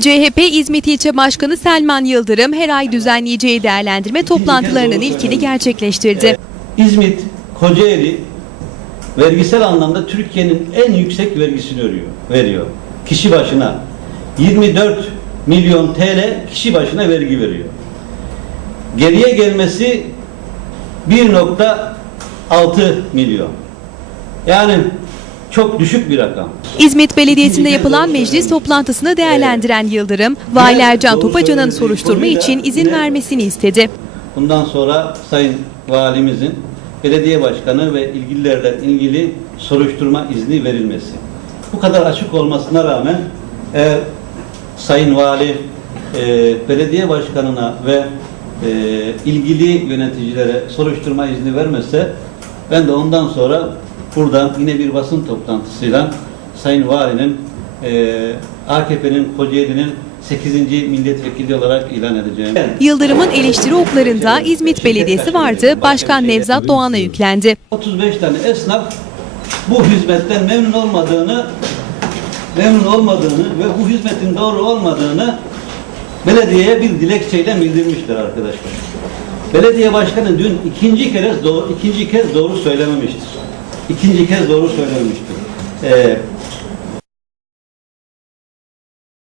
CHP İzmit İlçe Başkanı Selman Yıldırım her ay düzenleyeceği değerlendirme toplantılarının ilkini gerçekleştirdi. İzmit, Kocaeli vergisel anlamda Türkiye'nin en yüksek vergisini veriyor. veriyor. Kişi başına 24 milyon TL kişi başına vergi veriyor. Geriye gelmesi 1.6 milyon. Yani çok düşük bir rakam. İzmit Belediyesi'nde yapılan meclis toplantısını değerlendiren Yıldırım, Vali Ercan Topacı'nın soruşturma için izin vermesini istedi. Bundan sonra Sayın Valimizin belediye başkanı ve ilgililerle ilgili soruşturma izni verilmesi. Bu kadar açık olmasına rağmen eğer Sayın Vali e, belediye başkanına ve e, ilgili yöneticilere soruşturma izni vermezse ben de ondan sonra buradan yine bir basın toplantısıyla Sayın Valinin e, AKP'nin Kocaeli'nin 8. milletvekili olarak ilan edeceğim. Yıldırım'ın eleştiri oklarında İzmit Belediyesi vardı, Başkan Nevzat Doğan'a yüklendi. 35 tane esnaf bu hizmetten memnun olmadığını memnun olmadığını ve bu hizmetin doğru olmadığını belediyeye bir dilekçeyle bildirmiştir arkadaşlar. Belediye başkanı dün ikinci kez doğru ikinci kez doğru söylememiştir. İkinci kez doğru söylememiştir. Ee,